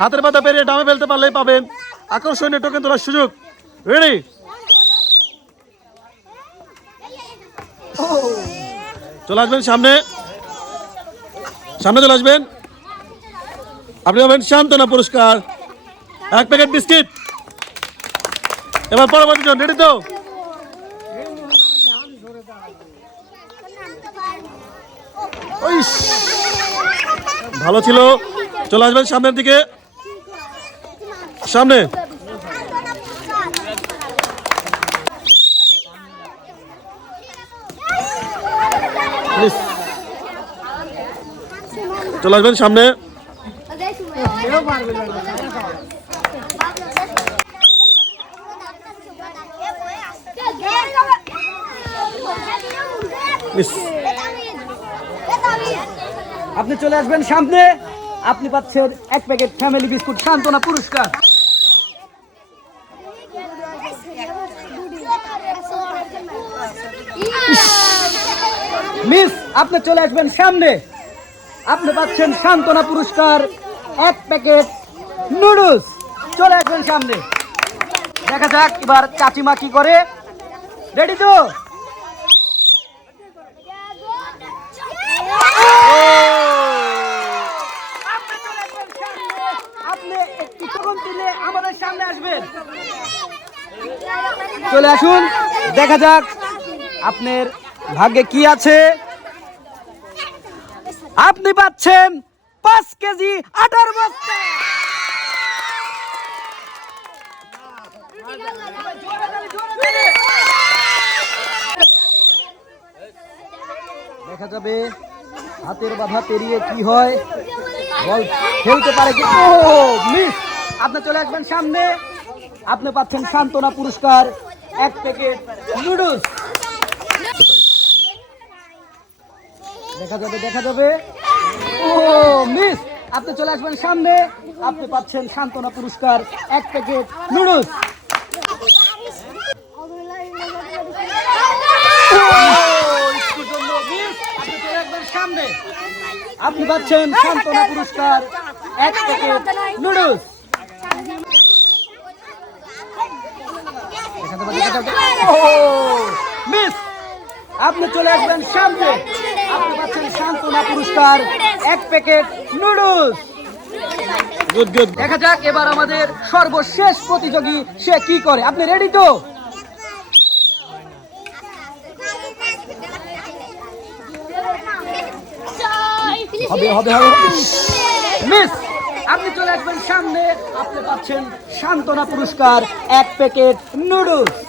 হাতের পাতা পেরিয়ে ডামে ফেলতে পারলেই পাবেন আকর্ষণীয় টোকেন তোলার সুযোগ। রেডি? চলে আসবেন সামনে, সামনে চলে আসবেন। আপনি পাবেন সান্ত্বনা পুরস্কার, 1 প্যাকেট বিস্কিট। এবার পরবর্তী জন, রেডি তো? ভালো ছিল। চলে আসবেন সামনের দিকে, সামনে। চলে আসবেন সামনে। আপনি চলে আসবেন সামনে, আপনি পাচ্ছেন 1 প্যাকেট ফ্যামিলি বিস্কুট সান্ত্বনা পুরস্কার। মিস, আপনি চলে আসবেন সামনে, আপনি পাচ্ছেন সান্ত্বনা পুরস্কার 1 প্যাকেট নুডলস। চলে আসবেন সামনে। দেখা যাক এবার চাচিমা কি করে। রেডি তো? আপনি একটু টোকন তুলে আমাদের সামনে আসবেন। চলে আসুন, দেখা যাক আপনার ভাগ্যে কি আছে। আপনি পাচ্ছেন 5 কেজি আটার বস্তা। দেখা যাবে হাতের বাধা পেরিয়ে কি হয়, বল খেলতে পারে কি। ও মিস, আপনি চলে আসবেন সামনে, আপনি পাচ্ছেন সান্ত্বনা পুরস্কার 1 প্যাকেট নুডলস। দেখা যাবে, দেখা যাবে। ও মিস, আপনি চলে আসবেন সামনে, আপনি পাচ্ছেন সান্ত্বনা পুরস্কার 1 প্যাকেট নুডলস। সামনে আপনি পাচ্ছেন সান্ত্বনা পুরস্কার 1 প্যাকেট নুডলস। মিস, আপনি চলে আসবেন সামনে, আপনি পাচ্ছেন সান্ত্বনা পুরস্কার 1 প্যাকেট নুডলস। Good good. দেখা যাক এবার আমাদের সর্বশেষ প্রতিযোগী সে কি করে। আপনি রেডি তো? হবে হবে হবে। মিস, আপনি চলে আসবেন সামনে, আপনি পাচ্ছেন সান্ত্বনা পুরস্কার 1 প্যাকেট নুডলস।